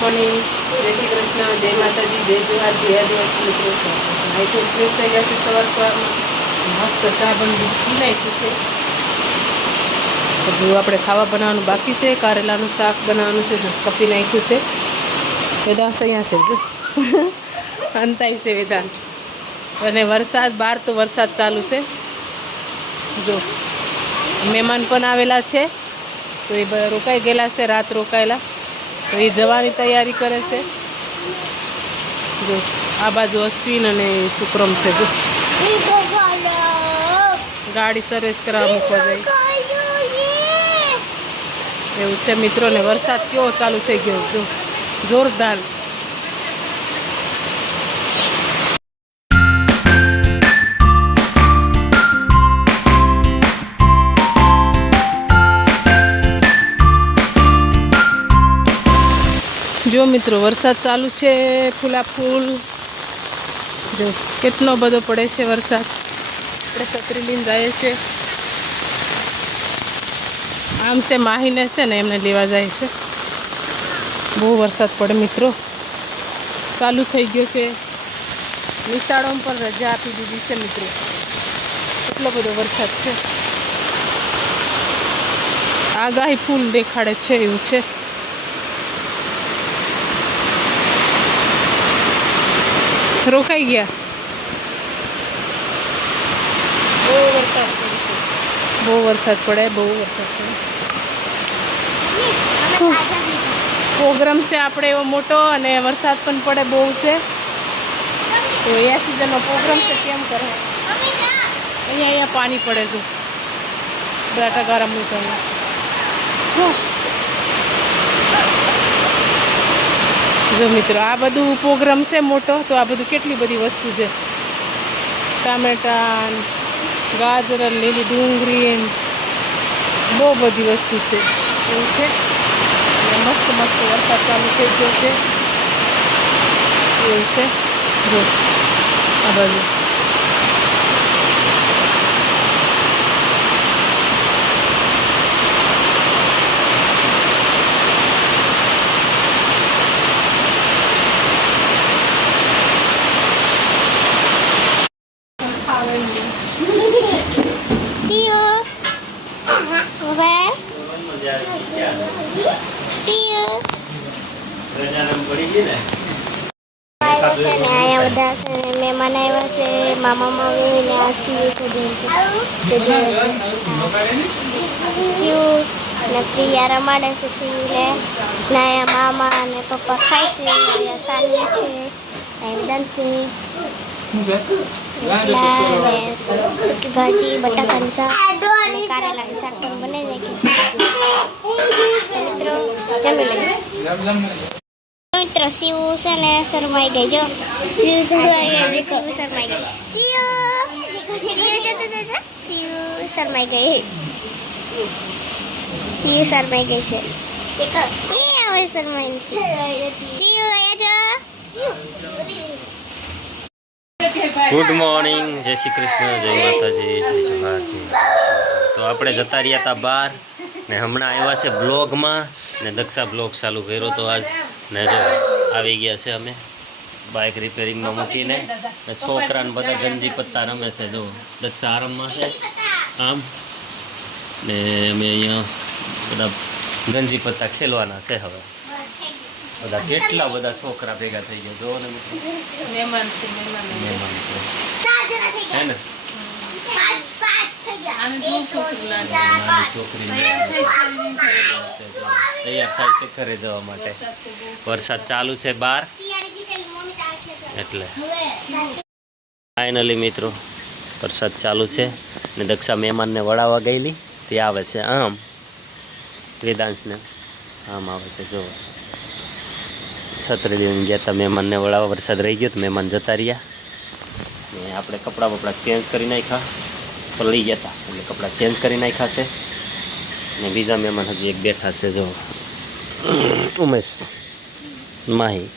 Morning, જય શ્રી કૃષ્ણ, જય માતાજી, જય જોહાર, જય આદિવાસી મિત્રો. આઈથી ફ્રેશ થઈ ગયા છે સવારમાં. મસ્ત ચા બની પી નાખ્યું છે. હજુ આપણે ખાવા બનાવવાનું બાકી છે. કારેલાનું શાક બનાવવાનું છે, કપી નાખ્યું છે. વેદાંત અહીંયા છે, જો અંતાઈ છે વેદાંત. અને વરસાદ બહાર તો વરસાદ ચાલુ છે. જો મહેમાન પણ આવેલા છે, તો એ રોકાઈ ગયેલા છે, રાત રોકાયેલા, તો એ જવાની તૈયારી કરે છે. જો આ બાજુ અશ્વિન અને સુક્રમ છે. જો ગાડી સર્વિસ કરાવવા મૂકવા જાય એવું છે મિત્રો. ને વરસાદ કેવો ચાલુ થઈ ગયો, જો જોરદાર. જો મિત્રો વરસાદ ચાલુ છે, ફૂલા ફૂલ. જો કેટલો બધો પડે છે વરસાદ. આપણે છત્રી લઈને જઈએ છીએ. આમ છે માહીને છે ને એમને લેવા જાય છે. બહુ વરસાદ પડે મિત્રો. ચાલુ થઈ ગયો છે. નિશાળોમાં પણ રજા આપી દીધી છે મિત્રો. કેટલો બધો વરસાદ છે. આગાહી ફૂલ દેખાડે છે એવું છે. રોકાઈ ગયા. બહુ વરસાદ પડે, બહુ વરસાદ પડે. પ્રોગ્રામ છે આપણે એવો મોટો, અને વરસાદ પણ પડે બહુ છે. તો એ સિઝનનો પ્રોગ્રામ છે. કેમ કરે અહીંયા પાણી પડે છે. બટાકા ગરમ મૂકવાનું. જો મિત્રો આ બધું પ્રોગ્રામ છે મોટો, તો આ બધું કેટલી બધી વસ્તુ છે. ટામેટા, ગાજર, લીલી ડુંગળી, બહુ બધી વસ્તુ છે એવું છે. અને મસ્ત મસ્ત વરસાદ ચાલુ થઈ ગયો છે એવું છે. જો આ બાજુ મહેમાન આવ્યા છે, મામા મામી ને આ સીયુ ને પ્રિયા રમાડે છે. સીયુને નાયા મામા અને પપ્પા ખાય છે. અહીંયા સાની છે, ડાન્સિંગ સૂકી ભાજી, બટાકાની શાક અને કારેલાની શાક પણ બનાવી નાખી છે. મિત્રો જમી લઈએ. મિત્રો સીયુ છે ને શરમાઈ ગઈ. જો સીયુ શરમાઈ ગઈ. સીયુ શરમાઈ ગઈ. સીયુ શરમાઈ ગઈ. સીયુ શરમાઈ ગઈ છે. એ હવે શરમાઈ સીયુ આયા જો. ગુડ મોર્નિંગ, જય શ્રી કૃષ્ણ, જય માતાજી, જય જોહાર, જય. તો આપણે જતા રહ્યા હતા બહાર, ને હમણાં આવ્યા છે બ્લોગમાં, ને દક્ષા બ્લોગ ચાલુ કર્યો તો આજ. ને જો આવી ગયા છે અમે બાઇક રિપેરિંગમાં મૂકીને. ને છોકરાને બધા ગંજી પત્તા રમે છે. જો દક્ષા આરામમાં છે આમ, ને અમે અહીંયા બધા ગંજી પત્તા ખેલવાના છે. હવે બધા કેટલા બધા છોકરા ભેગા થઈ ગયા. જો ને મહેમાન છે હે ને. છોકરી તૈયાર થાય છે ઘરે જવા માટે. વરસાદ ચાલુ છે બહાર, એટલે ફાઇનલી મિત્રો વરસાદ ચાલુ છે. ને દક્ષા મહેમાનને વળાવવા ગયેલી, તે આવે છે આમ. વેદાંશને આમ આવે છે. જો છત્રી લઈને ગયા હતા મહેમાનને વળાવવા. વરસાદ રહી ગયો તો મહેમાન જતા રહ્યા. ને આપણે કપડાં બપડા ચેન્જ કરી નાખ્યા. પર લઈ ગયા હતા એટલે કપડાં ચેન્જ કરી નાખ્યા છે. ને બીજા મહેમાન હજી એક બેઠા છે. જો ઉમેશ, માહી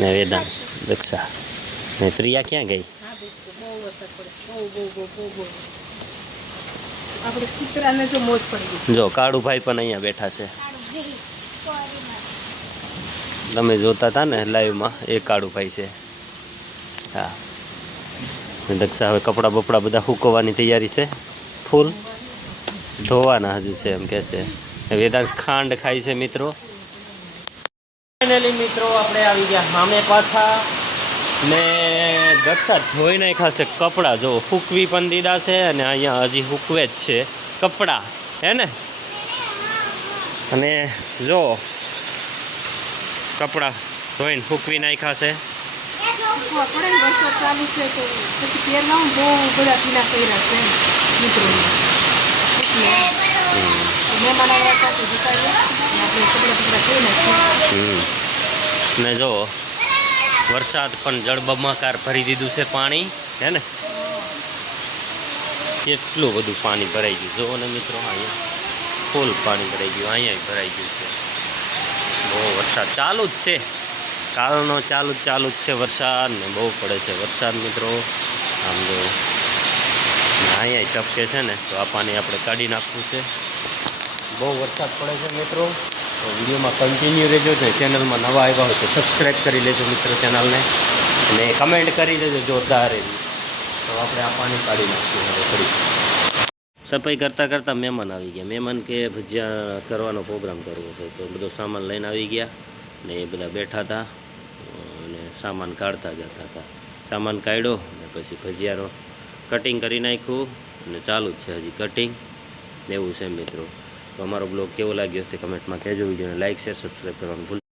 ને વેદાંશ, દક્ષા ને પ્રિયા ક્યાં ગઈ? આપણે કૂતરાને જો મોજ પડી ગઈ. જો કાળુભાઈ પણ અહીંયા બેઠા છે. તમે જોતા હતા ને લાઈવમાં એ કાળુભાઈ છે. હા, દક્ષા હવે કપડાં બપડા બધા સૂકવવાની તૈયારી છે, ફૂલ ધોવાના હજુ છે એમ કહે છે. વેદાંશ ખાંડ ખાય છે મિત્રો. ફાઇનલી મિત્રો આપણે આવી ગયા સામે પાછા ને દક્ષા ધોઈ નાખ્યા છે કપડાં. જો સૂકવી પણ દીધા છે અને અહીંયા હજી સૂકવે જ છે કપડાં, હે ને? અને જો કપડાં ધોઈને સૂકવી નાખ્યા છે. ને જો વરસાદ પણ જળબંબાકાર ભરી દીધું છે પાણી, હે ને? કેટલું બધું પાણી ભરાઈ ગયું જુઓ ને મિત્રો. અહીંયા ફૂલ પાણી ભરાઈ ગયું, અહીંયા ભરાઈ ગયું છે. બહુ વરસાદ ચાલુ જ છે, કાલનો ચાલુ જ છે વરસાદ ને બહુ પડે છે વરસાદ મિત્રો. આમ જો અહીંયા ટપકે છે ને તો આ પાણી આપણે કાઢી નાખવું છે. બહુ વરસાદ પડે છે મિત્રો. તો વિડીયોમાં કન્ટિન્યુ રહેજો. ને ચેનલમાં નવા આવ્યા હોય તો સબસ્ક્રાઈબ કરી લેજો મિત્રો ચેનલને, અને કમેન્ટ કરી દેજો જોરદાર એવી. તો આપણે આ પાણી કાઢી નાખીએ હવે ફરી. સફાઈ કરતાં કરતાં મહેમાન આવી ગયા. મહેમાન કે ભજીયા કરવાનો પ્રોગ્રામ કરવો છે તો બધો સામાન લઈને આવી ગયા ને એ બધા બેઠા હતા અને સામાન કાઢતા જતા હતા. સામાન કાઢ્યો અને પછી ભજીયાનો કટિંગ કરી નાખ્યું અને ચાલુ જ છે હજી કટિંગ. એવું છે મિત્રો. તો અમારો બ્લોગ કેવો લાગ્યો તે કમેન્ટમાં કહેજો. વિડીયોને લાઇક શેર સબસ્ક્રાઈબ કરવાનું ભૂલ